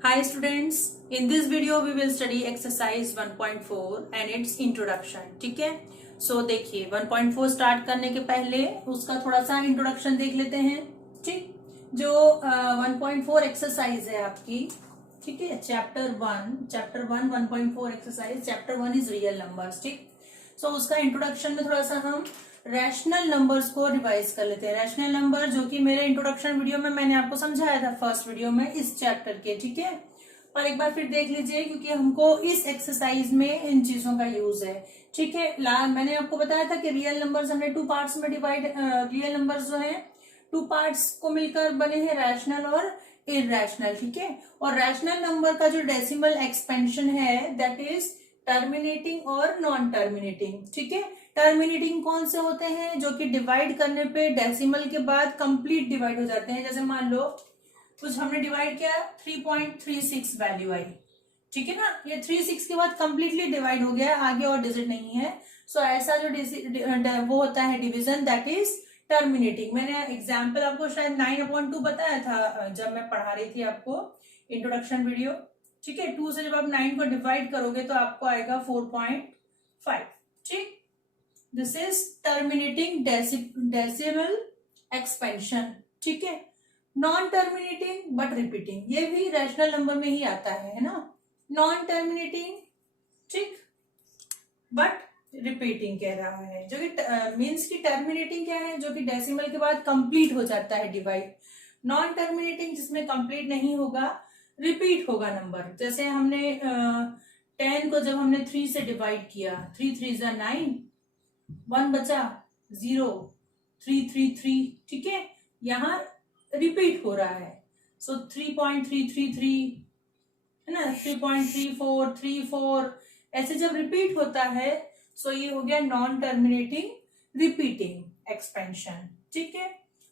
Hi students, in this video we will study exercise 1.4 and its introduction. ठीक है, सो देखिए 1.4 start करने के पहले उसका थोड़ा सा इंट्रोडक्शन देख लेते हैं. ठीक, जो 1.4 एक्सरसाइज है आपकी, ठीक है, chapter 1 1.4 exercise, chapter 1 is real numbers. ठीक, सो उसका इंट्रोडक्शन में थोड़ा सा हम रैशनल नंबर्स को रिवाइज कर लेते हैं. रैशनल नंबर जो कि मेरे इंट्रोडक्शन वीडियो में मैंने आपको समझाया था फर्स्ट वीडियो में इस चैप्टर के. ठीक है, और एक बार फिर देख लीजिए क्योंकि हमको इस एक्सरसाइज में इन चीजों का यूज है. ठीक है, मैंने आपको बताया था कि रियल नंबर्स हमने टू पार्ट्स में डिवाइड, रियल नंबर्स जो है टू पार्ट्स को मिलकर बने हैं, रैशनल और इरैशनल. ठीक है, और रैशनल नंबर का जो डेसिमल एक्सपेंशन है दैट इज टर्मिनेटिंग और नॉन टर्मिनेटिंग. ठीक है, टर्मिनेटिंग कौन से होते हैं? जो कि डिवाइड करने पे डेसिमल के बाद कंप्लीट डिवाइड हो जाते हैं. जैसे मान लो कुछ हमने डिवाइड किया 3.36 वैल्यू आई. ठीक है ना, ये 36 के बाद कंप्लीटली डिवाइड हो गया, आगे और डिजिट नहीं है. सो ऐसा जो वो होता है डिवीजन दैट इज टर्मिनेटिंग. मैंने एग्जाम्पल आपको शायद 9/2 बताया था जब मैं पढ़ा रही थी आपको इंट्रोडक्शन वीडियो. ठीक है, 2 से जब आप 9 को डिवाइड करोगे तो आपको आएगा 4.5. ठीक, this is terminating decimal expansion. ठीक है, नॉन टर्मिनेटिंग बट रिपीटिंग, ये भी रैशनल नंबर में ही आता है ना. नॉन टर्मिनेटिंग, ठीक, बट रिपीटिंग कह रहा है, जो कि मीन्स की टर्मिनेटिंग क्या है? जो कि डेसिमल के बाद कंप्लीट हो जाता है डिवाइड. नॉन टर्मिनेटिंग जिसमें कंप्लीट नहीं होगा, रिपीट होगा नंबर. जैसे हमने 10 को जब हमने 3 से डिवाइड किया, 3 3 9, 1 बचा 0, 3 3 3. ठीक है, यहाँ रिपीट हो रहा है. सो 3.333 है ना, 3.34 34, ऐसे जब रिपीट होता है सो ये हो गया नॉन टर्मिनेटिंग रिपीटिंग एक्सपेंशन. ठीक है,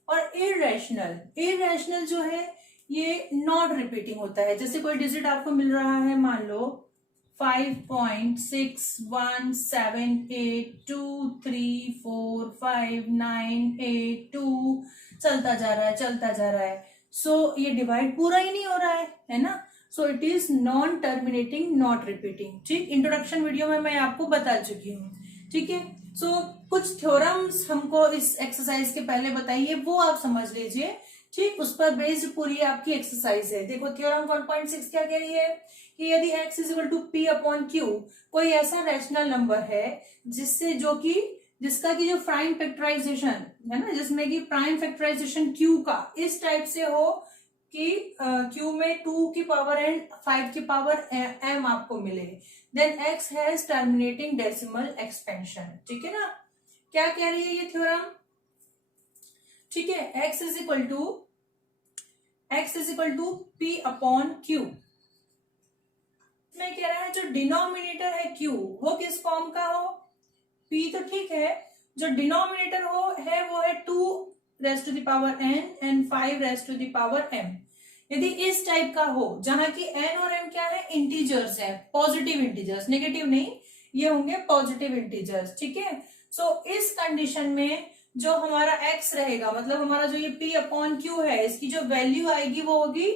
और इरैशनल जो है ये नॉट रिपीटिंग होता है. जैसे कोई डिजिट आपको मिल रहा है, मान लो 5.6178234598 चलता जा रहा है. सो ये डिवाइड पूरा ही नहीं हो रहा है ना. So it is non terminating not repeating. ठीक, इंट्रोडक्शन वीडियो में मैं आपको बता चुकी हूँ. ठीक है, सो कुछ थ्योरम्स हमको इस एक्सरसाइज के पहले बताइए, वो आप समझ लीजिए. ठीक, उस पर बेस्ड पूरी आपकी एक्सरसाइज है. देखो थ्योरम 1.6 क्या कह रही है कि यदि x equal to p upon q, कोई ऐसा रैशनल नंबर है जिससे जिसका की जो प्राइम फैक्टराइजेशन है ना, जिसमें कि प्राइम फैक्टराइजेशन q का इस टाइप से हो कि q में 2 की पावर एंड 5 की पावर m आपको मिले, then x has terminating decimal expansion. ठीक है ना, क्या कह रही है ये थ्योरम? ठीक है, x is equal to p upon q में कह रहा है जो डिनोमिनेटर है q वो किस फॉर्म का हो? p तो ठीक है, जो डिनोमिनेटर है वो है 2 raise to the power n and 5 raise to the power m. यदि इस टाइप का हो जहां की n और m क्या है? इंटीजर्स है, पॉजिटिव इंटीजर्स, नेगेटिव नहीं, ये होंगे पॉजिटिव इंटीजर्स. ठीक है, सो इस कंडीशन में जो हमारा x रहेगा, मतलब हमारा जो ये p अपॉन q है, इसकी जो वैल्यू आएगी वो होगी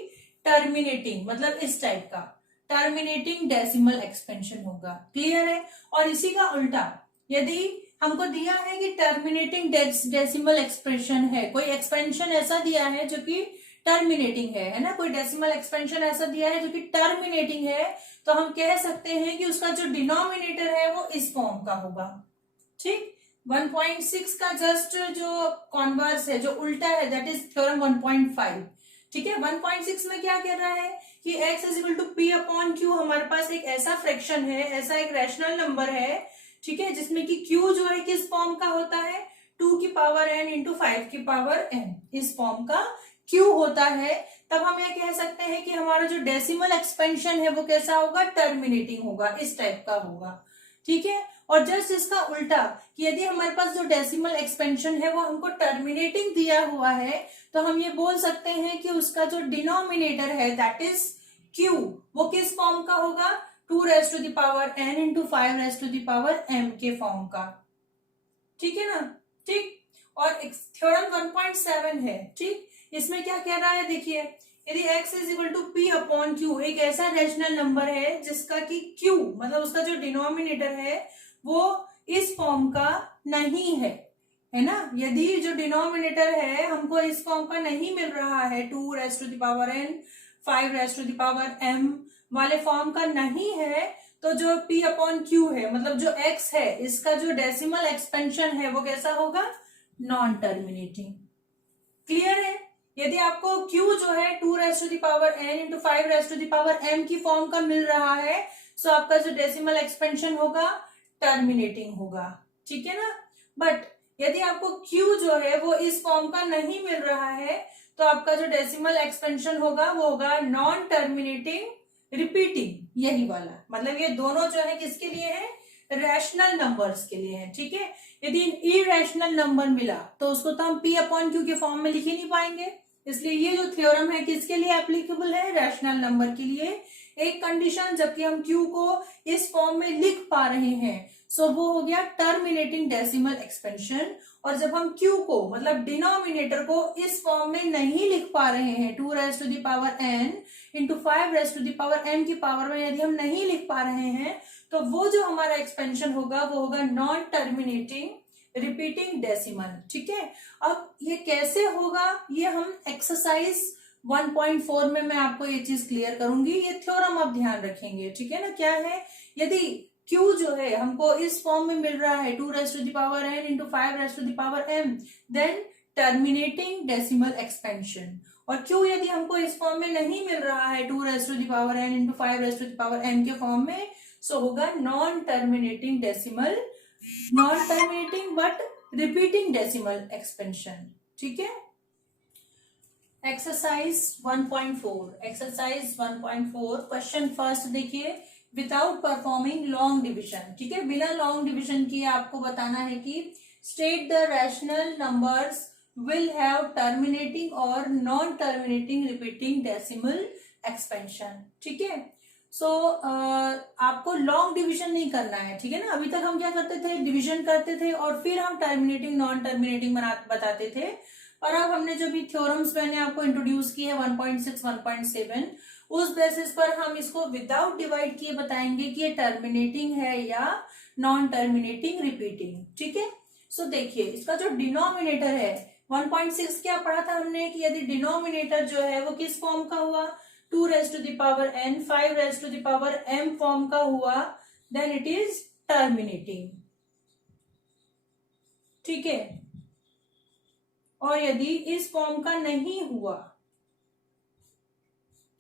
टर्मिनेटिंग, मतलब इस टाइप का टर्मिनेटिंग डेसिमल एक्सपेंशन होगा. क्लियर है? और इसी का उल्टा, यदि हमको दिया है कि टर्मिनेटिंग डेसिमल एक्सप्रेशन है, कोई एक्सपेंशन ऐसा दिया है जो कि टर्मिनेटिंग है ना, कोई डेसिमल एक्सपेंशन ऐसा दिया है जो कि टर्मिनेटिंग है, तो हम कह सकते हैं कि उसका जो डिनोमिनेटर है वो इस फॉर्म का होगा. ठीक, 1.6 का जस्ट जो कॉन्वर्स है, जो उल्टा है, दैट इज थ्योरम 1.5. ठीक है, 1.6 में क्या कह रहा है कि x is equal to p upon q, हमारे पास एक ऐसा फ्रैक्शन है, ऐसा एक रैशनल नंबर है. ठीक है, जिसमें कि q जो है किस फॉर्म का होता है? 2 की पावर n इंटू 5 की पावर n, इस फॉर्म का q होता है. तब हम ये कह सकते हैं कि हमारा जो डेसिमल एक्सपेंशन है वो कैसा होगा? टर्मिनेटिंग होगा, इस टाइप का होगा. ठीक है, और जस्ट इसका उल्टा कि यदि हमारे पास जो डेसिमल एक्सपेंशन है वो हमको टर्मिनेटिंग दिया हुआ है, तो हम ये बोल सकते हैं कि उसका जो डिनोमिनेटर है दैट इज q, वो किस फॉर्म का होगा? 2 raise to the power n into 5 raise to the power m के फॉर्म का. ठीक है ना. ठीक, और थ्योरम 1.7 है. ठीक, इसमें क्या कह रहा है देखिए, यदि x is equal to p upon q एक ऐसा रैशनल नंबर है जिसका कि q मतलब उसका जो डिनोमिनेटर है वो इस फॉर्म का नहीं है ना। यदि जो डिनोमिनेटर है हमको इस फॉर्म का नहीं मिल रहा है 2 raise to the power n 5 raise to the power m वाले फॉर्म का नहीं है, तो जो p अपॉन q है मतलब जो x है इसका जो डेसिमल एक्सपेंशन है वो कैसा होगा, नॉन टर्मिनेटिंग। क्लियर है। यदि आपको q जो है 2 raise to the power n into 5 raise to the power m की फॉर्म का मिल रहा है, तो आपका जो डेसिमल एक्सपेंशन होगा टर्मिनेटिंग होगा, ठीक है ना। बट यदि आपको q जो है वो इस फॉर्म का नहीं मिल रहा है तो आपका जो डेसिमल एक्सपेंशन होगा वो होगा नॉन टर्मिनेटिंग रिपीटिंग, यही वाला। मतलब ये दोनों जो है किसके लिए है, रैशनल नंबर्स के लिए है, ठीक है। यदि इरेशनल नंबर मिला तो उसको तो हम p अपॉन q के फॉर्म में लिख ही नहीं पाएंगे, इसलिए ये जो थ्योरम है किसके लिए एप्लीकेबल है, रैशनल नंबर के लिए। एक कंडीशन जबकि हम q को इस फॉर्म में लिख पा रहे हैं, सो वो हो गया टर्मिनेटिंग डेसिमल एक्सपेंशन। और जब हम q को मतलब डिनोमिनेटर को इस फॉर्म में नहीं लिख पा रहे हैं 2 raise to the power n into 5 raise to the power m की पावर में यदि हम नहीं लिख पा रहे हैं तो वो जो हमारा एक्सपेंशन होगा वो होगा नॉन टर्मिनेटिंग रिपीटिंग डेसिमल, ठीक है। अब ये कैसे होगा ये हम एक्सरसाइज 1.4 में मैं आपको ये चीज क्लियर करूंगी, ये थ्योरम आप ध्यान रखेंगे, ठीक है ना। क्या है, यदि q जो है हमको इस फॉर्म में मिल रहा है 2 raise to the power n into 5 raise to the power m, then terminating decimal expansion. और q यदि हमको इस फॉर्म में नहीं मिल रहा है 2 raise to the power n into 5 raise to the power m के फॉर्म में, सो होगा non terminating decimal, non terminating but repeating decimal expansion, ठीक है। एक्सरसाइज 1.4, एक्सरसाइज 1.4 क्वेश्चन फर्स्ट देखिए, विदाउट परफॉर्मिंग लॉन्ग डिविजन, ठीक है। बिना लॉन्ग डिविजन किए आपको बताना है कि state the rational numbers will have terminating और non terminating repeating decimal expansion, ठीक है। सो आपको लॉन्ग डिवीजन नहीं करना है, ठीक है ना। अभी तक हम क्या करते थे, डिवीजन करते थे और फिर हम टर्मिनेटिंग नॉन टर्मिनेटिंग बताते थे। और अब हमने जो भी थ्योरम्स मैंने आपको इंट्रोड्यूस किए हैं 1.6 1.7 उस बेसिस पर हम इसको विदाउट डिवाइड किए बताएंगे कि ये टर्मिनेटिंग है या नॉन टर्मिनेटिंग रिपीटिंग, ठीक है। सो देखिए इसका जो डिनोमिनेटर है 1.6 क्या पढ़ा था हमने कि यदि डिनोमिनेटर जो है वो किस फॉर्म का हुआ, 2 raise to the power n 5 raise to the power m form का हुआ, देन इट इज टर्मिनेटिंग, ठीक है। और यदि इस फॉर्म का नहीं हुआ,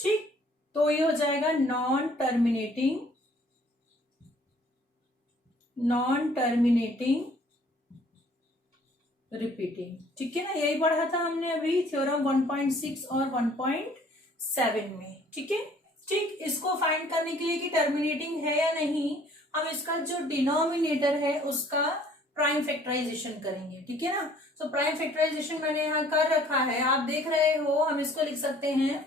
ठीक, तो ये हो जाएगा non terminating, non terminating repeating, ठीक है ना। यही पढ़ा था हमने अभी थ्योरम 1.6 और 1.7 में, ठीक है। ठीक, इसको फाइंड करने के लिए कि टर्मिनेटिंग है या नहीं, हम इसका जो डिनोमिनेटर है उसका प्राइम फैक्टराइजेशन करेंगे, ठीक है ना। तो प्राइम फैक्टराइजेशन मैंने यहाँ कर रखा है, आप देख रहे हो। हम इसको लिख सकते हैं,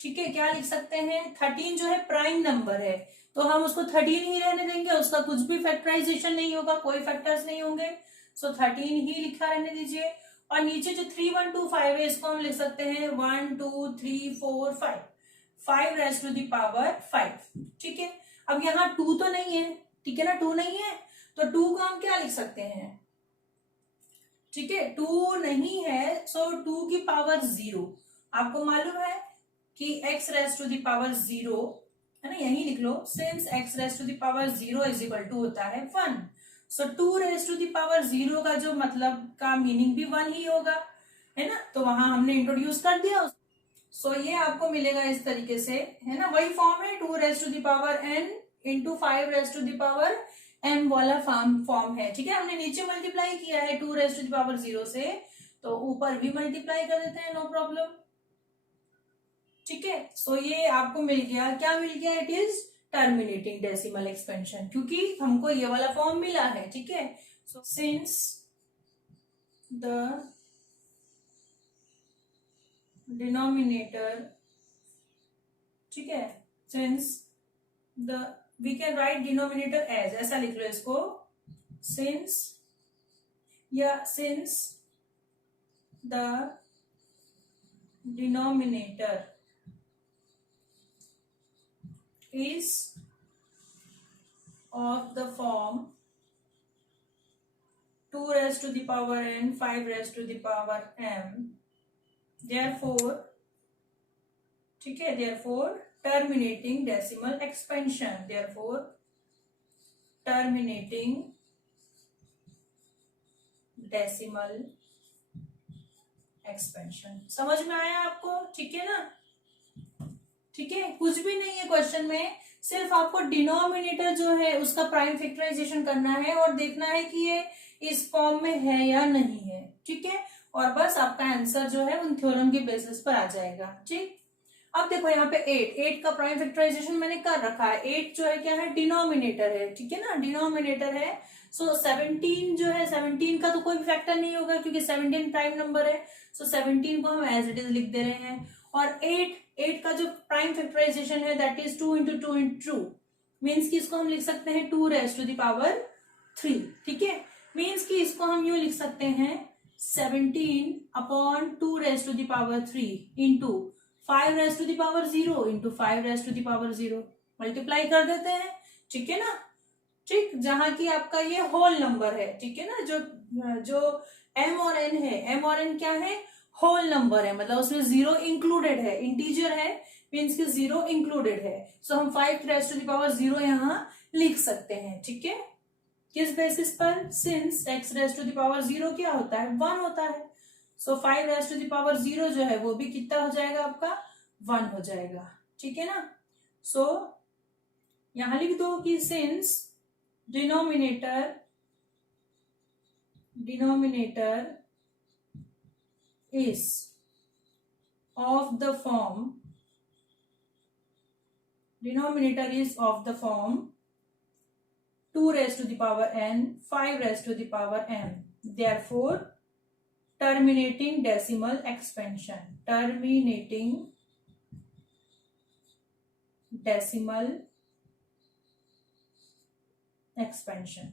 ठीक है, क्या लिख सकते हैं, 13 जो है प्राइम नंबर है तो हम उसको 13 ही रहने देंगे, उसका कुछ भी फैक्टराइजेशन नहीं होगा, कोई फैक्टर्स नहीं होंगे, सो 13 ही लिखा रहने दीजिए। और नीचे जो 3 1 2 5 है इसको हम लिख सकते हैं 1 2 3 4 5 5 रेज़ टू द पावर 5, ठीक है। अब यहाँ 2 तो नहीं है, ठीक है ना, 2 नहीं है तो 2 को हम क्या लिख सकते हैं, ठीक है, 2 नहीं है सो 2 की पावर 0। आपको मालूम है कि x raise to the power 0 है ना, यही लिख लो, since x raise to the power 0 is equal to होता है 1, so 2 raise to the power 0 का जो मतलब का मीनिंग भी 1 ही होगा, है ना। तो वहां हमने इंट्रोड्यूस कर दिया। सो ये आपको मिलेगा इस तरीके से, है ना, वही फॉर्म है 2 raise to the power n into 5 raise to the power m वाला फॉर्म है, ठीक है। हमने नीचे मल्टीप्लाई किया है 2 रेज़ टू द पावर 0 से, तो ऊपर भी मल्टीप्लाई कर देते हैं, नो प्रॉब्लम, ठीक है। सो ये आपको मिल गया, क्या मिल गया, it is terminating decimal expansion, क्योंकि हमको ये वाला फॉर्म मिला है, ठीक है। सो सिंस द डिनोमिनेटर, ठीक है, since the we can write denominator as, ऐसा लिख लो इसको, सिंस या since the denominator is of the form 2 raised to the power n 5 raised to the power m, therefore ठीक है, therefore terminating decimal expansion, therefore terminating decimal expansion। समझ में आया आपको? ठीक है ना? ठीक है, कुछ भी नहीं है क्वेश्चन में, सिर्फ आपको डिनोमिनेटर जो है उसका प्राइम फैक्टराइजेशन करना है और देखना है कि ये इस फॉर्म में है या नहीं है। ठीक है, और बस आपका आंसर जो है उन थ्योरम के बेसिस पर आ जाएगा। ठीक, अब देखो यहाँ पे 8 का प्राइम फैक्टराइजेशन मैंने कर रखा है। 8 जो है क्या है, डिनोमिनेटर है। ठीक है ना, डिनोमिनेटर है। सो 17 जो है, 17 का तो कोई भी फैक्टर नहीं होगा क्योंकि 17 प्राइम नंबर है। सो 17 को हम एज इट इज लिख दे रहे हैं। और 8 का जो प्राइम फैक्टराइजेशन है that is 2 into 2 into 2, means कि इसको हम लिख सकते हैं 2 रेज टू द पावर 3। ठीक है, मीन्स कि इसको हम यूं लिख सकते हैं 17 upon 2 raise to the power 3 into 5 raise to the power 0 into 5 raise to the power 0, multiply कर देते हैं। ठीक है ना? ठीक, जहां की आपका ये होल नंबर है। ठीक है ना, जो m और n है, m और n क्या है, होल नंबर है, मतलब उसमें 0 इंक्लूडेड है, इंटीजर है, मीन्स कि 0 इंक्लूडेड है। सो हम 5 रेज टू द पावर 0 यहां लिख सकते हैं। ठीक है, किस बेसिस पर, since x raise to the power 0 क्या होता है, 1 होता है। So 5 raise to the power 0 जो है वो भी कितना हो जाएगा आपका, 1 हो जाएगा। ठीक है ना? सो यहां लिख दो कि since denominator is of the form 2 raised to the power n 5 raised to the power m, therefore terminating decimal expansion, terminating decimal expansion।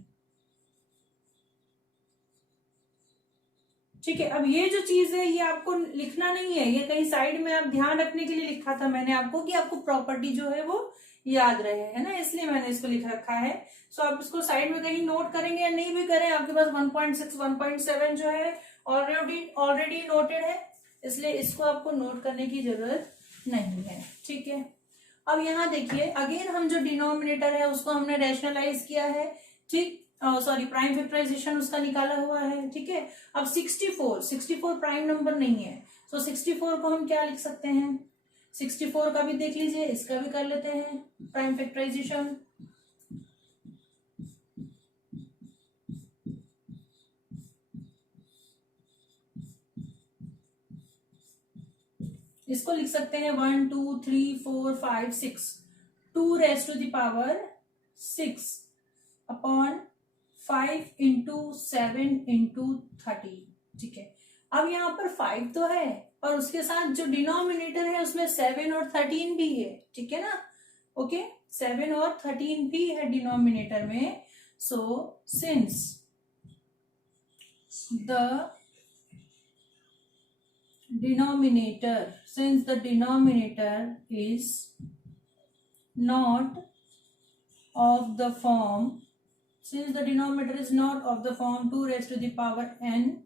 ठीक है, अब ये जो चीज है ये आपको लिखना नहीं है, ये कहीं साइड में आप ध्यान रखने के लिए लिखा था मैंने आपको कि आपको प्रॉपर्टी जो है वो याद रहे, है ना, इसलिए मैंने इसको लिख रखा है। सो आप इसको साइड में कहीं नोट करेंगे या नहीं भी करें, आपके पास 1.6 1.7 जो है ऑलरेडी नोटेड है, इसलिए इसको आपको नोट करने की जरूरत नहीं है। ठीक है, अब यहाँ देखिए अगेन हम जो डिनोमिनेटर है उसको हमने रैशनलाइज किया है। ठीक, सॉरी प्राइम फैक्टराइजेशन उसका निकाला हुआ है। ठीक है, अब 64 प्राइम नंबर नहीं है। सो 64 को हम क्या लिख सकते हैं, 64 का भी देख लीजिए, इसका भी कर लेते हैं प्राइम फैक्टराइजेशन। इसको लिख सकते हैं 1 2 3 4 5 6 2 raise to the power 6 upon 5 into 7 into 30। ठीक है, अब यहाँ पर 5 तो है और उसके साथ जो डिनोमिनेटर है उसमें 7 और 13 भी है। ठीक है ना? ओके, 7 और 13 भी है डिनोमिनेटर में। So since the denominator is not of the form 2 raised to the power n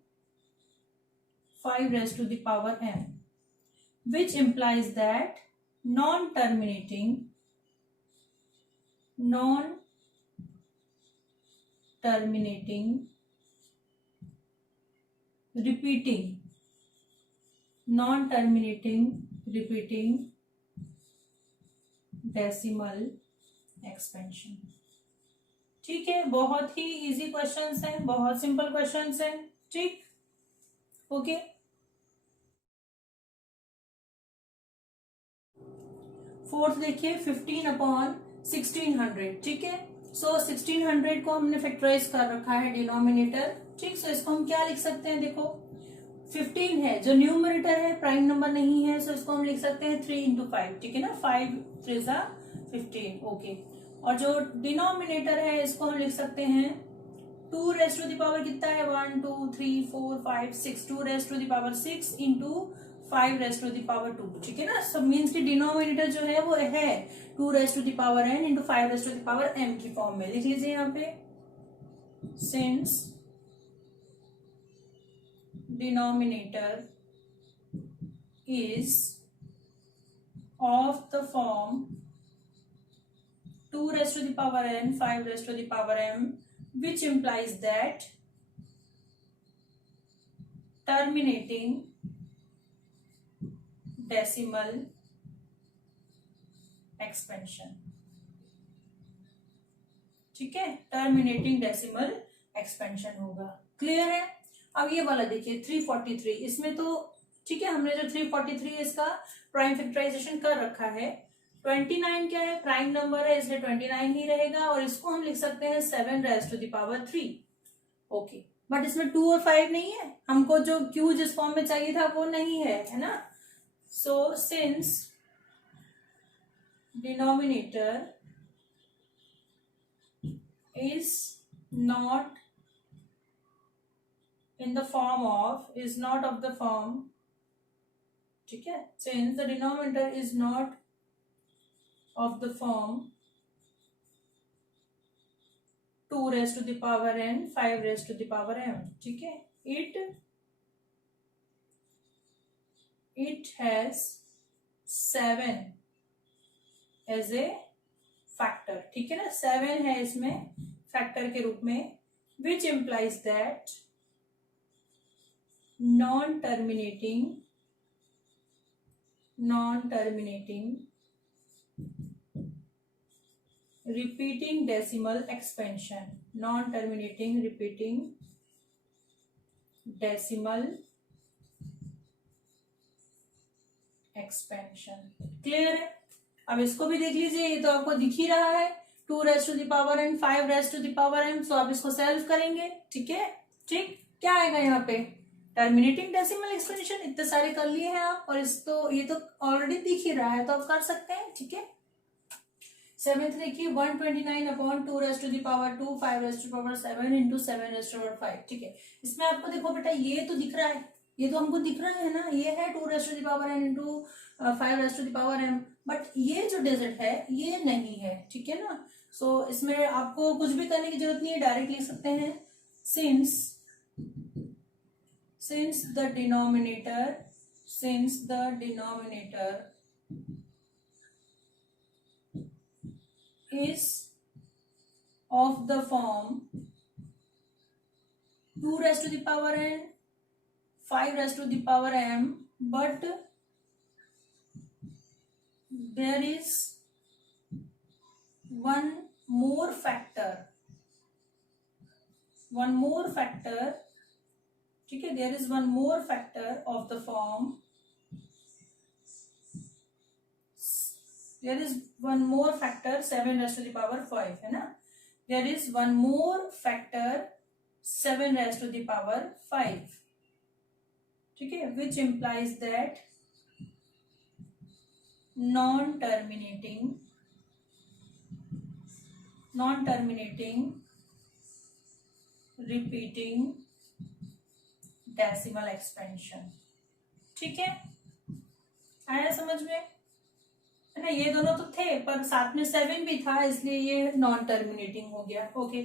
5 raised to the power m, which implies that non-terminating repeating decimal expansion। ठीक है, बहुत ही इजी क्वेश्चंस हैं, बहुत सिंपल क्वेश्चंस हैं। ठीक, okay. Fourth देखिए 15 upon 1600। ठीक है, सो 1600 को हमने फैक्टराइज कर रखा है डिनोमिनेटर। ठीक, सो इसको हम क्या लिख सकते हैं, देखो 15 है, जो न्यूमरेटर है प्राइम नंबर नहीं है, सो इसको हम लिख सकते हैं 3 इंटू 5। ठीक है ना, 5 3 जा 15। ओके, और जो डिनोमिनेटर है इसको हम लिख सकते हैं 2 रेज टू द पावर कितना है, 1 2 3 4 5 6 2 raise to the power 6 into 5 raised to the power 2, ठीक है ना। सब मीन्स की डिनोमिनेटर जो है वो है 2 raised to the power n into 5 raised to the power m की फॉर्म में। लिख लीजिए यहाँ पे, since denominator is of the form 2 raised to the power n 5 raised to the power m, which implies that terminating decimal expansion, ठीक है, terminating decimal expansion होगा। Clear है। अब ये वाला देखिए 343, इसमें तो ठीक है, हमने जो 343 इसका प्राइम फैक्टराइजेशन कर रखा है। 29 क्या है, प्राइम नंबर है इसलिए 29 ही रहेगा, और इसको हम लिख सकते हैं 7 raise to the power 3। Okay, but इसमें 2 और 5 नहीं है, हमको जो क्यू जिस फॉर्म में चाहिए था वो नहीं है ना। So since denominator is not in the form of, is not of the form, ठीक है, since the denominator is not of the form 2 raised to the power n 5 raised to the power m, ठीक है, it has 7 as a factor, ठीक है ना, 7 है इसमें factor के रूप में, which implies that non terminating repeating decimal expansion, non terminating repeating decimal expansion. Clear है। अब इसको भी देख लीजिए, ये तो आपको दिख ही रहा है 2 raise to the power n 5 raise to the power m। So आप इसको सॉल्व करेंगे, ठीक है। ठीक, क्या आएगा यहाँ पे, टर्मिनेटिंग डेसिमल एक्सपेंशन। इतने सारे कर लिए हैं आप, और इस तो ये तो ऑलरेडी दिख ही रहा है, तो आप कर सकते हैं, ठीक है। 7th देखिए 129 upon 2 raise to the power 2 5 raise to power 7 into 7 raise to power 5, ठीक है। इसमें आपको देखो बेटा, ये तो दिख रहा है, ये तो हमको दिख रहा है ना, ये है 2 raise to the power n into 5 raise to the power m, but ये जो डिजिट है ये नहीं है, ठीक है ना। सो इसमें आपको कुछ भी करने की जरूरत नहीं है, डायरेक्ट लिख सकते हैं, since the denominator is of the form 2 raised to the power n 5 raised to the power m, but there is one more factor, ठीक है, there is one more factor of the form, there is one more factor 7 raised to the power 5 है ना, there is one more factor 7 raised to the power 5, ठीक है, which implies that non-terminating repeating decimal expansion, ठीक है, आया समझ में, है ना। ये दोनों तो थे, पर साथ में 7 भी था, इसलिए ये नॉन टर्मिनेटिंग हो गया। ओके,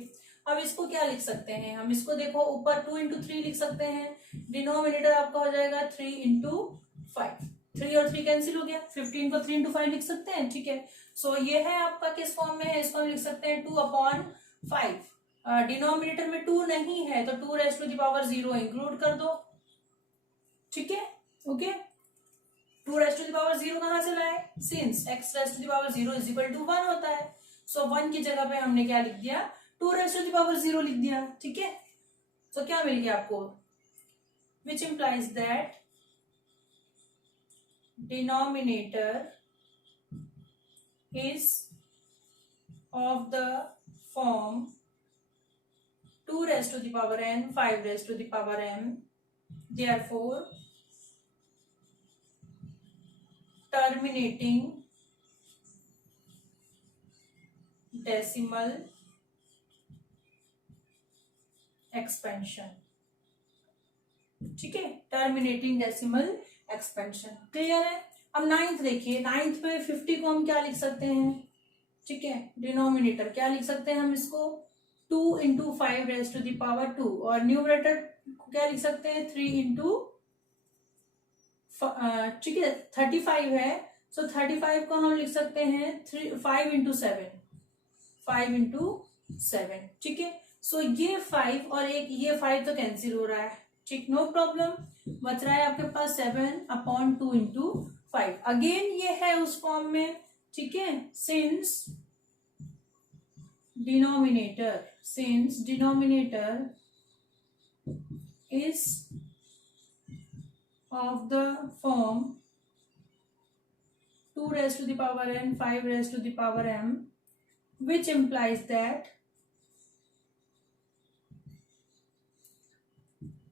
अब इसको क्या लिख सकते हैं हम, इसको देखो ऊपर 2 इंटू 3 लिख सकते हैं, डिनोमिनेटर आपका हो जाएगा 3 इंटू 5, 3 और 3 कैंसिल हो गया, 15 को 3 इंटू 5 लिख सकते हैं, ठीक है। सो ये है आपका किस फॉर्म में है, इसको हम लिख सकते हैं 2 अपॉन 5, डिनोमिनेटर में 2 नहीं है तो 2 raise to the power 0 include कर दो, ठीक है। Okay, 2 raise to the power 0 कहां से लाए, since x raise to the power 0 is equal to 1 होता है, सो 1 की जगह पे हमने क्या लिख दिया, 2 रेज़ टू द पावर 0 लिख दिया, ठीक है। सो क्या मिल गया आपको, which implies that denominator is of the form 2 raised to the power n 5 raised to the power m, therefore terminating decimal expansion, ठीक है, टर्मिनेटिंग डेसिमल एक्सपेंशन। क्लियर है? अब नाइन्थ देखिए, नाइन्थ में 50 को हम क्या लिख सकते हैं, ठीक है, डिनोमिनेटर क्या लिख सकते हैं हम इसको 2 into 5 raise to the power 2, और न्यूमरेटर क्या लिख सकते हैं 3 इंटू, ठीक है 35 है, सो 35 को हम लिख सकते हैं 5 इंटू 7, 5 इंटू 7, ठीक है। सो ये 5 और एक ये 5 तो कैंसिल हो रहा है, ठीक, नो प्रॉब्लम। बच रहा है आपके पास 7/2 इंटू 5। अगेन ये है उस फॉर्म में, ठीक है, since denominator is of the form 2 raised to the power n, 5 raised to the power m, which implies that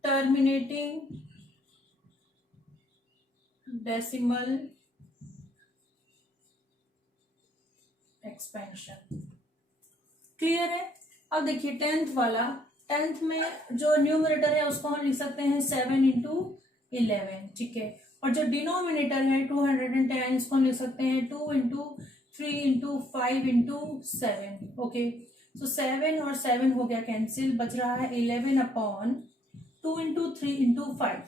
terminating decimal expansion। Clear है? अब देखिए टेंथ वाला, टेंथ में जो न्यूमरेटर है उसको हम लिख सकते हैं 7 इंटू 11, ठीक है, और जो डिनोमिनेटर है 210 इसको हम लिख सकते हैं 2 इंटू 3 इंटू 5 इंटू 7। ओके, सो 7 और 7 हो गया कैंसिल, बच रहा है 11/2 इंटू 3 इंटू 5।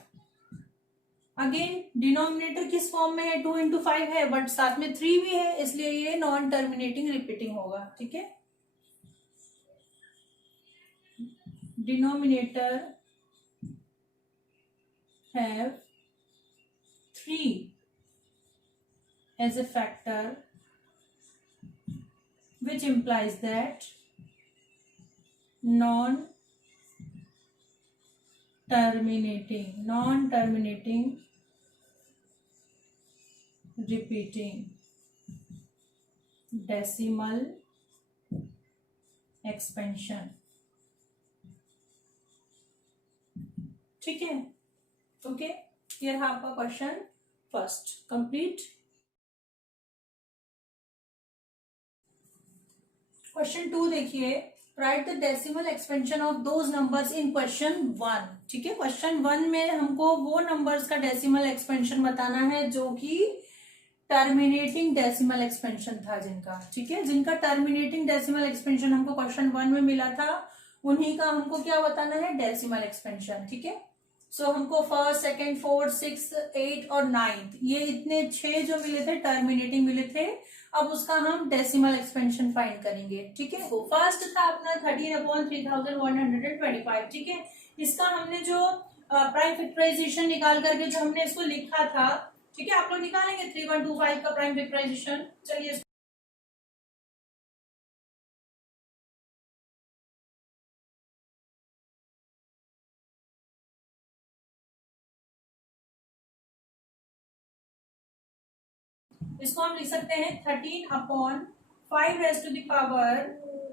अगेन डिनोमिनेटर किस फॉर्म में है, 2 इंटू 5 है, बट साथ में 3 भी है, इसलिए ये नॉन टर्मिनेटिंग रिपीटिंग होगा, ठीक है। Denominator have 3 as a factor, which implies that non-terminating repeating decimal expansion, ठीक है। ओके, ये रहा आपका क्वेश्चन फर्स्ट कंप्लीट। क्वेश्चन 2 देखिए, right the decimal expansion of those numbers in question 1, ठीक है। क्वेश्चन 1 में हमको वो नंबर्स का डेसिमल एक्सपेंशन बताना है जो कि टर्मिनेटिंग डेसिमल एक्सपेंशन था जिनका, ठीक है, जिनका टर्मिनेटिंग डेसिमल एक्सपेंशन हमको क्वेश्चन 1 में मिला था, उन्हीं का हमको क्या बताना है, डेसिमल एक्सपेंशन, ठीक है। सो हमको फर्स्ट, सेकंड, फोर्थ, 6, 8 और 9 ये इतने 6 जो मिले थे टर्मिनेटिंग मिले थे, अब उसका हम डेसिमल एक्सपेंशन फाइंड करेंगे, ठीक है। फर्स्ट था अपना 13/3125, ठीक है। इसका हमने जो प्राइम फैक्टराइजेशन निकाल करके जो हमने इसको लिखा था, ठीक है, आप लोग निकालेंगे 3125 का प्राइम फैक्टराइजेशन। चलिए इसको हम लिख सकते हैं 13/5 रेज टू द पावर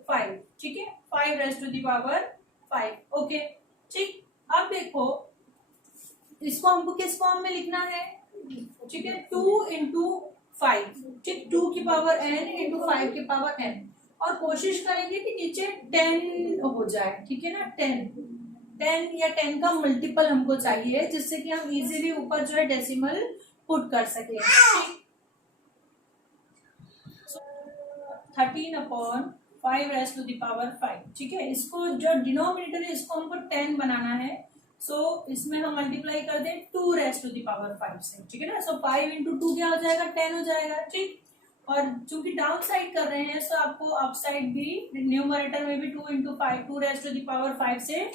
5, ठीक है, 5 raise to the power 5। Okay, ठीक। अब देखो इसको हमको किस फॉर्म में लिखना है, ठीक है, 2 इंटू 5, ठीक, 2 की पावर n इंटू 5 की पावर n, और कोशिश करेंगे कि नीचे 10 हो जाए, ठीक है ना, 10 या 10 का मल्टीपल हमको चाहिए, जिससे कि हम इजीली ऊपर जो है डेसिमल पुट कर सके। 13/5 रेज टू द पावर 5, ठीक है। इसको जो डिनोमिनेटर है इसको हमको 10 बनाना है, सो इसमें हम मल्टीप्लाई कर दें 2 रेज टू द पावर 5 से, ठीक है ना। सो 5 इंटू 2 क्या हो जाएगा, 10 हो जाएगा, ठीक। और चूंकि डाउन साइड कर रहे हैं, सो आपको अप साइड भी न्यूमरेटर में भी 2 into 5 2 raise to the power 5 से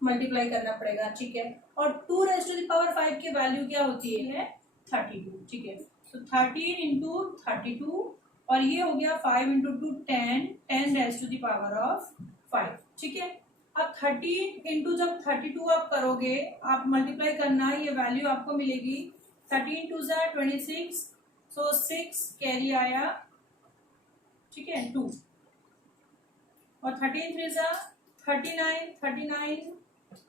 मल्टीप्लाई करना पड़ेगा, ठीक है। और 2 रेज टू द पावर 5 की वैल्यू क्या होती है, 32, ठीक है। तो 13 इंटू 32, और ये हो गया 5 into 2 10 raise to the power of 5, ठीक है। अब 13 इंटू जब 32 आप करोगे, आप मल्टीप्लाई करना, ये वैल्यू आपको मिलेगी 13 2 ज़ा 26, सो 6 कैरी आया, ठीक है, 2, और 13 3 ज़ा 39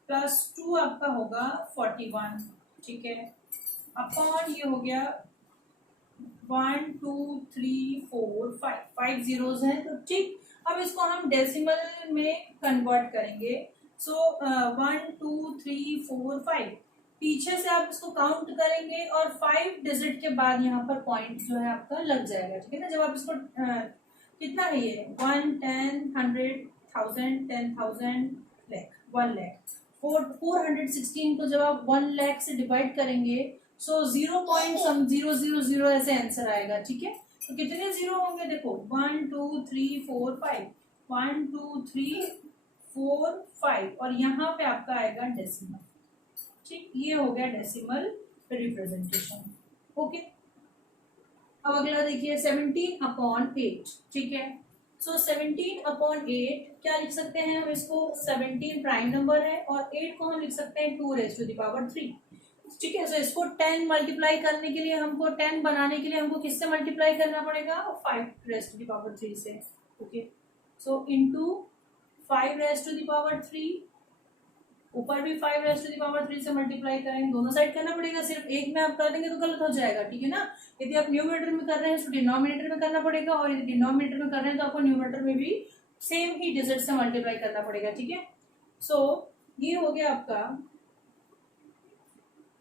प्लस 2 आपका होगा 41, ठीक है, अपॉन ये हो गया 1 2 3 4 5 जीरोस हैं, तो ठीक। अब इसको हम डेसिमल में कन्वर्ट करेंगे, सो 1 2 3 4 5, पीछे से आप इसको काउंट करेंगे और 5 डिजिट के बाद यहाँ पर पॉइंट जो है आपका लग जाएगा, ठीक है ना। जब आप इसको कितना है ये 1, 10, 100, 1000, 10,000, लाख, 1,00,000, 416 को जब आप 1,00,000 से डिवाइड करेंगे सो 0.000 ऐसे आंसर आएगा, ठीक है। तो कितने जीरो होंगे देखो 1 2 3 4 5, 1 2 3 4 5 और यहाँ पे आपका आएगा डेसिमल, ठीक। ये हो गया डेसिमल रिप्रेजेंटेशन, ओके। अब अगला देखिए 17/8, ठीक है। सो 17/8 क्या लिख सकते हैं हम इसको, 17 प्राइम नंबर है और 8 को हम लिख सकते हैं 2⁻3, ठीक है। सो इसको 10 मल्टीप्लाई करने के लिए हमको 10 बनाने के लिए हमको किससे मल्टीप्लाई करना पड़ेगा 5⁻3 से, ओके। सो इंटू 5⁻3, ऊपर भी 5⁻3 से मल्टीप्लाई करेंगे, दोनों साइड करना पड़ेगा, सिर्फ एक में आप कर देंगे तो गलत हो जाएगा, ठीक है ना। यदि आप न्यूमरेटर में कर रहे हैं तो डिनोमिनेटर में करना पड़ेगा और यदि डिनोमिनेटर में कर रहे हैं तो आपको न्यूमरेटर में भी सेम ही डिजिट से मल्टीप्लाई करना पड़ेगा, ठीक है। सो ये हो गया आपका,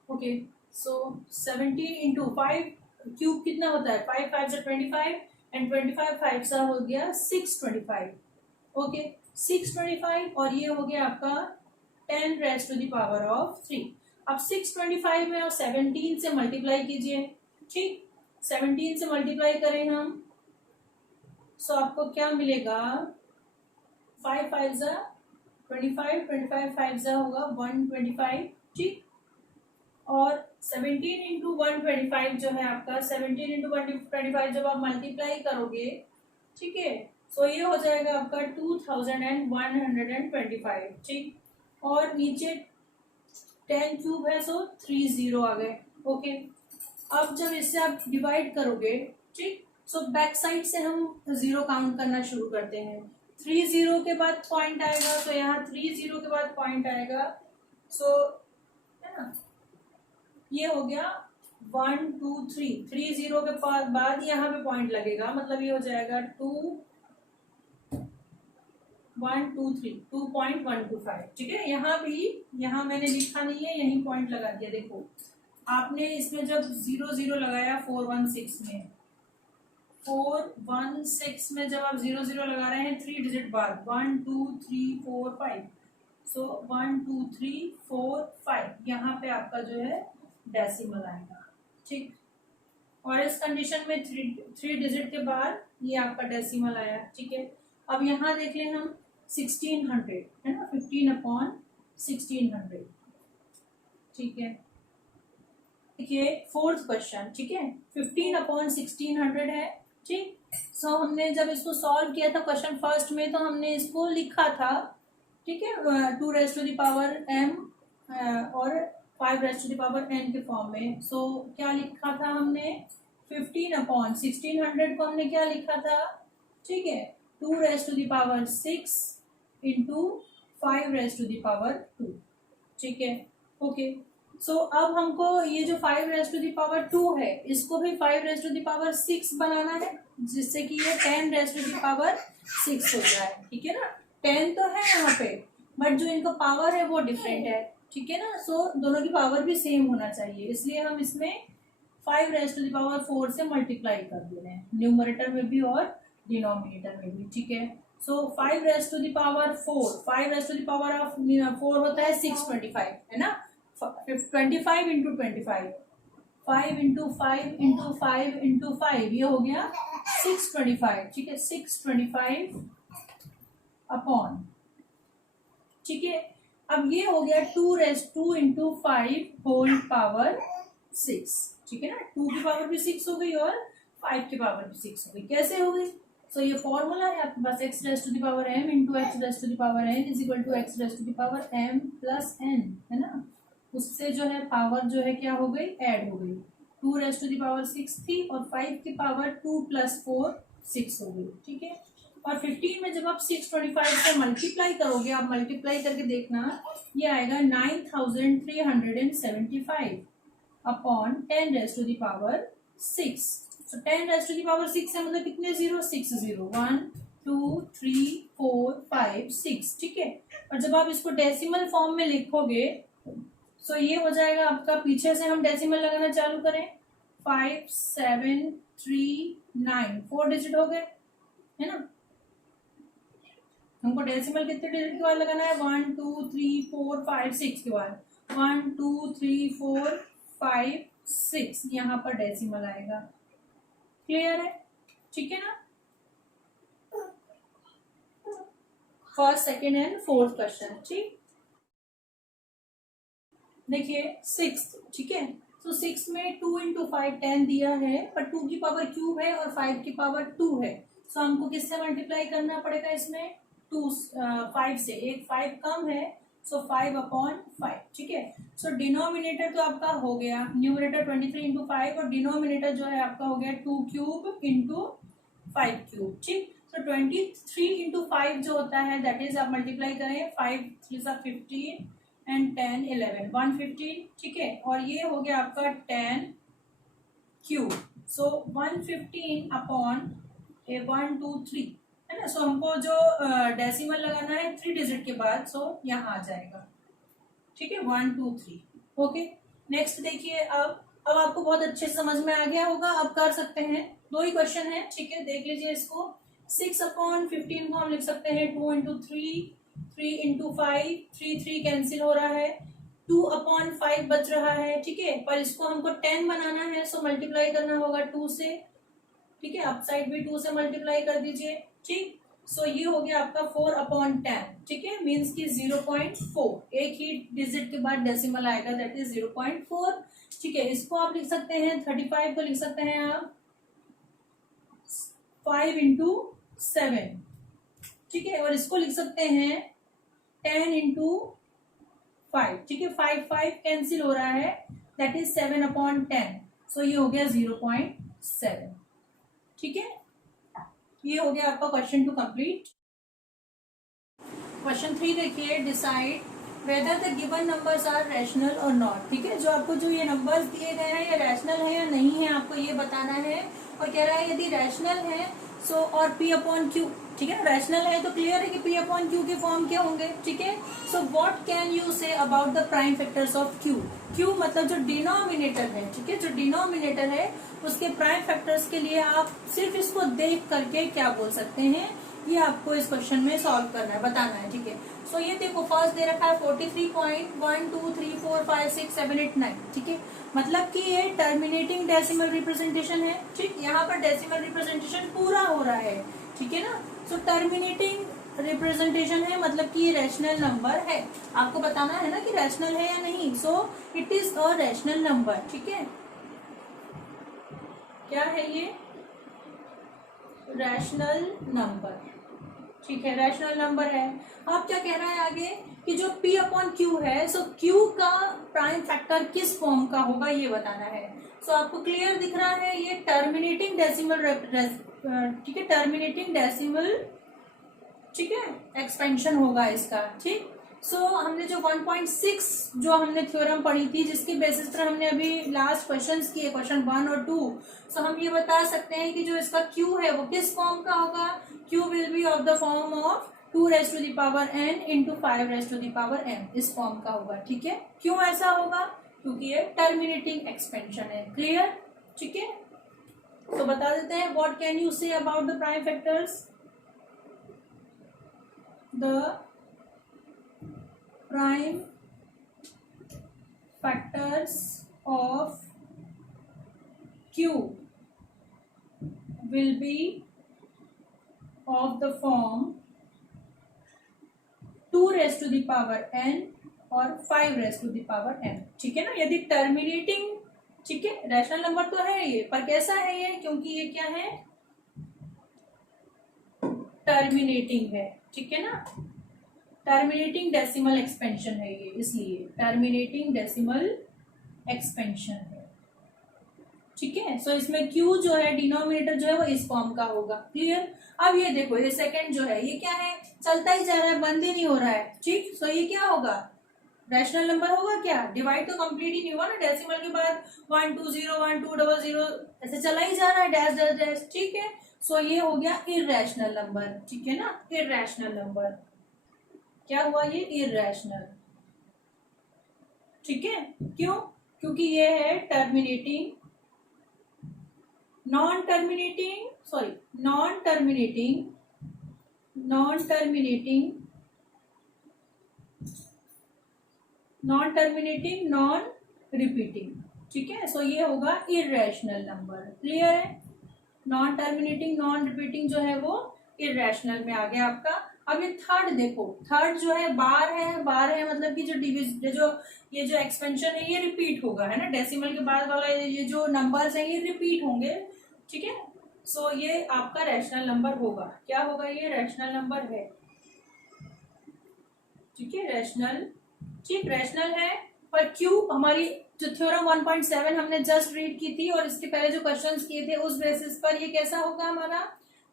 ओके। सो 17 इंटू 5 क्यूब कितना होता है 5 5 से 25 एंड 25 5 सा हो गया 625, ओके 625 और ये हो गया आपका 10⁻3। अब 625 में और 17 से मल्टीप्लाई कीजिए, ठीक। 17 से मल्टीप्लाई करें हम सो आपको क्या मिलेगा 5 5 जा 25, 25 5 जा होगा 125, ठीक। और 17 इंटू 125 जो है आपका 17 इंटू 125 जब आप मल्टीप्लाई करोगे, ठीक है, सो ये हो जाएगा आपका 2125, ठीक। और नीचे 10 क्यूब है सो 3 जीरो आ गए, ओके। अब जब इससे आप डिवाइड करोगे, ठीक, सो बैक साइड से हम जीरो काउंट करना शुरू करते हैं, 3 जीरो के बाद पॉइंट आएगा तो यहाँ 3 जीरो के बाद पॉइंट आएगा, सो है ना, ये हो गया 1 2 3 जीरो के बाद यहाँ पे पॉइंट लगेगा, मतलब ये हो जाएगा 2 1 2 3 2.125, ठीक है। यहाँ मैंने लिखा नहीं है, यही पॉइंट लगा दिया, देखो आपने इसमें जब 0 लगाया 416 में जब आप 0 लगा रहे हैं 3 डिजिट बाद 1 2 3 4 5, सो 1 2 3 4 5 यहाँ पे आपका जो है डेसिमल आएगा, ठीक। और इस कंडीशन में 3 डिजिट के बाद ये आपका डेसिमल आया, ठीक है। अब यहाँ देख लें हम 1600 है ना, 15/1600, ठीक है। देखिए 4th क्वेश्चन, ठीक है, 15/1600 है, ठीक। सो हमने जब इसको सॉल्व किया था क्वेश्चन फर्स्ट में तो हमने इसको लिखा था, ठीक है, 2⁻m और 5⁻n के फॉर्म में। सो क्या लिखा था हमने 15/1600 को हमने क्या लिखा था, ठीक है, 2⁻6 इंटू 5⁻2, ठीक है, ओके। सो अब हमको ये जो 5⁻2 है इसको भी 5⁻6 बनाना है, जिससे कि ये 10⁻6 हो जाए, ठीक है ना। 10 तो है यहाँ पे बट जो इनका पावर है वो डिफरेंट है, ठीक है ना। सो दोनों की पावर भी सेम होना चाहिए, इसलिए हम इसमें 5⁻4 से मल्टीप्लाई कर दे रहे हैं, न्यूमरेटर में भी और डिनोमिनेटर में भी, ठीक है। सो 5⁻4 होता है 625, है ना, 25 इंटू 25, 5 इंटू 5 इंटू 5 इंटू 5, ये हो गया 625, ठीक है, 625 अपॉन, ठीक है। अब ये हो गया 2 इंटू 5 होल पावर 6, ठीक है ना, 2 की पावर भी 6 हो गई और 5 की पावर भी 6 हो गई। कैसे हो गई, सो ये फॉर्मूला है आपके पास x⁻m into x⁻n is equal to x⁻m plus n, है ना, उससे जो है पावर जो है क्या हो गई ऐड हो गई, 2⁻6 थी और 5 की पावर 2 + 4 6 हो गई, ठीक है। और 15 में जब आप 625 से मल्टीप्लाई करोगे, आप मल्टीप्लाई करके देखना, ये आएगा 9375 अपॉन 10⁻6। सो 10⁻6 है मतलब कितने जीरो 6 जीरो 1 2 3 4 5 6, ठीक है। और जब आप इसको डेसिमल फॉर्म में लिखोगे सो ये हो जाएगा आपका, पीछे से हम डेसिमल लगाना चालू करें, 5 7 3 9, 4 डिजिट हो गए, है ना। हमको डेसिमल कितने डिजिट के बाद लगाना है, 1 2 3 4 5 6 के बाद, 1 2 3 4 5 6, यहाँ पर डेसिमल आएगा। क्लियर है, ठीक है ना। First, second and fourth question, ठीक। देखिए 6, ठीक है। तो 6 में 2 इंटू 5 10 दिया है, पर 2 की पावर क्यूब है और 5 की पावर 2 है। सो हमको किससे मल्टीप्लाई करना पड़ेगा इसमें, 5 से, एक 5 कम है, सो 5/5, ठीक है। सो डिनोमिनेटर तो आपका हो गया, न्यूमरेटर 23 इंटू 5 और डिनोमिनेटर जो है आपका हो गया 2 क्यूब इंटू 5 क्यूब, ठीक। तो 23 इंटू 5 जो होता है दैट इज, आप मल्टीप्लाई करें, 5 3 15 एंड 10 11 115, ठीक है। और ये हो गया आपका 10 क्यूब, सो 115/123, है ना। सो हमको जो डेसिमल लगाना है 3 डिजिट के बाद, सो यहाँ आ जाएगा, ठीक है, 1 2 3। ओके, नेक्स्ट देखिए, अब आपको बहुत अच्छे से समझ में आ गया होगा, अब कर सकते हैं। 2 ही क्वेश्चन है, ठीक है, देख लीजिए इसको। 6/15 को हम लिख सकते हैं 2 इंटू 3, 3 इंटू 5, 3 कैंसिल हो रहा है, 2/5 बच रहा है, ठीक है। पर इसको हमको 10 बनाना है, सो मल्टीप्लाई करना होगा 2 से, ठीक है। अपसाइड भी 2 से मल्टीप्लाई कर दीजिए, ठीक। सो ये हो गया आपका 4/10, ठीक है, मीन्स की 0.4, एक ही डिजिट के बाद डेसिमल आएगा, दैट इज 0.4, ठीक है। इसको आप लिख सकते हैं, 35 को लिख सकते हैं आप 5 इंटू 7, ठीक है। और इसको लिख सकते हैं 10 इंटू 5, ठीक है। 5 कैंसिल हो रहा है, दैट इज 7/10, सो ये हो गया 0.7, ठीक है। ये हो गया आपका क्वेश्चन 2 कंप्लीट। क्वेश्चन 3 देखिए, decide whether the given numbers are rational और नॉट, ठीक है। जो आपको जो ये नंबर्स दिए गए हैं ये रैशनल है या नहीं है, आपको ये बताना है। और कह रहा है यदि रैशनल है सो और P/Q, ठीक है। रैशनल है तो क्लियर है कि P/Q के फॉर्म क्या होंगे, ठीक है। So what can you say about the prime factors of Q, Q मतलब जो डिनोमिनेटर है, ठीक है, जो डिनोमिनेटर है उसके प्राइम फैक्टर्स के लिए आप सिर्फ इसको देख करके क्या बोल सकते हैं, ये आपको इस क्वेश्चन में सॉल्व करना है, बताना है, ठीक है। सो ये देखो, फर्स्ट दे रखा है 43.1 2 3 4 5 6 7 8 9, ठीक है। मतलब कि ये टर्मिनेटिंग डेसिमल रिप्रेजेंटेशन है, ठीक। यहाँ पर डेसिमल रिप्रेजेंटेशन पूरा हो रहा है, ठीक है ना। सो टर्मिनेटिंग रिप्रेजेंटेशन है, मतलब कि ये रैशनल नंबर है। आपको बताना है ना कि रैशनल है या नहीं। So it is a rational number, ठीक है। क्या है ये, रैशनल नंबर, ठीक है, रैशनल नंबर है। अब क्या कह रहा है आगे कि जो P/Q है, सो Q का प्राइम फैक्टर किस फॉर्म का होगा ये बताना है। सो आपको क्लियर दिख रहा है ये टर्मिनेटिंग डेसिमल, ठीक है, टर्मिनेटिंग डेसिमल, ठीक है, एक्सपेंशन होगा इसका, ठीक। सो हमने जो 1.6 जो हमने थ्योरम पढ़ी थी, जिसकी बेसिस पर हमने अभी लास्ट क्वेश्चंस किए, क्वेश्चन 1 और 2, सो हम ये बता सकते हैं कि जो इसका Q है वो किस फॉर्म का होगा। Q will be of the form of 2n into 5n, इस फॉर्म का होगा, ठीक है। क्यों ऐसा होगा, क्योंकि ये टर्मिनेटिंग एक्सपेंशन है। क्लियर, ठीक है। तो बता देते हैं, what can you say about the prime factors, the prime factors of Q will be of the form 2 raised to the power n और 5 raised to the power n, ठीक है ना। यदि टर्मिनेटिंग, ठीक है, रैशनल नंबर तो है ये, पर कैसा है ये, क्योंकि ये क्या है, टर्मिनेटिंग है, ठीक है ना। टर्मिनेटिंग डेसिमल एक्सपेंशन है ये, इसलिए टर्मिनेटिंग डेसिमल एक्सपेंशन है, ठीक है। सो इसमें Q जो है, डिनोमिनेटर जो है वो इस फॉर्म का होगा। क्लियर। अब ये देखो, ये सेकंड जो है ये क्या है, चलता ही जा रहा है, बंद ही नहीं हो रहा है, ठीक। सो ये क्या होगा, रैशनल नंबर होगा क्या, डिवाइड तो कंप्लीट ही नहीं हुआ ना, डेसिमल के बाद 1 2 0 1 2 0 0 ऐसे चला ही जा रहा है, डैश डैश डैश, ठीक है। सो ये हो गया इररेशनल नंबर, ठीक है ना, इररेशनल नंबर। क्या हुआ ये, इररेशनल, ठीक है, क्यों? क्योंकि ये है terminating, non terminating non repeating. ठीक है, सो ये होगा इरेशनल नंबर। क्लियर है? नॉन टर्मिनेटिंग नॉन रिपीटिंग जो है वो इरेशनल में आ गया आपका। अब ये थर्ड देखो, थर्ड जो है बार है मतलब कि जो ये जो एक्सपेंशन है ये रिपीट होगा, है ना, डेसिमल के बाद वाला ये जो नंबर्स है ये रिपीट होंगे। ठीक है, सो ये आपका रैशनल नंबर होगा। क्या होगा? ये रैशनल नंबर है। ठीक है, रैशनल, ठीक, रैशनल है। पर क्यू हमारी जो थ्योरम 1.7 हमने जस्ट रीड की थी और इसके पहले जो क्वेश्चंस किए थे उस बेसिस पर ये कैसा होगा हमारा।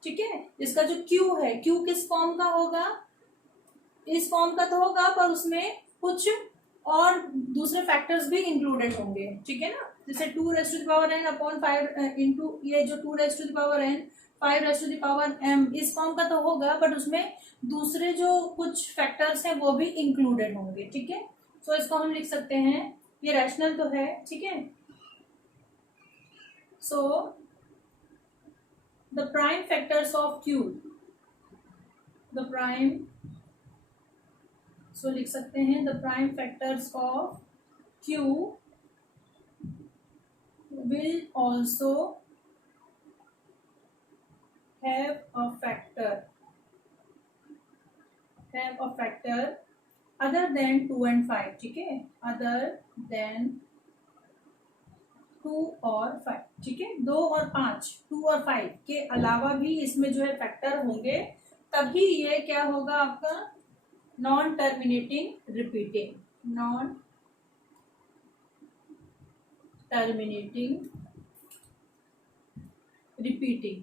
ठीक है, इसका जो क्यू है, क्यू किस फॉर्म का होगा? इस फॉर्म का तो होगा, पर उसमें कुछ और दूसरे फैक्टर्स भी इंक्लूडेड होंगे। ठीक है ना, जैसे 2⁻n अपॉन 5 इंटू ये जो 2⁻n 5⁻m इस फॉर्म का तो होगा, बट उसमें दूसरे जो कुछ फैक्टर्स हैं वो भी इंक्लूडेड होंगे। ठीक है, सो इसको हम लिख सकते हैं, ये रैशनल तो है। ठीक है, so the prime factors of q, the prime, so लिख सकते हैं the prime factors of q will also have a factor other than 2 and 5। ठीक है, other than 2 और 5। ठीक है, 2 और 5, 2 और 5 के अलावा भी इसमें जो है फैक्टर होंगे, तभी ये क्या होगा आपका non terminating repeating, non terminating repeating.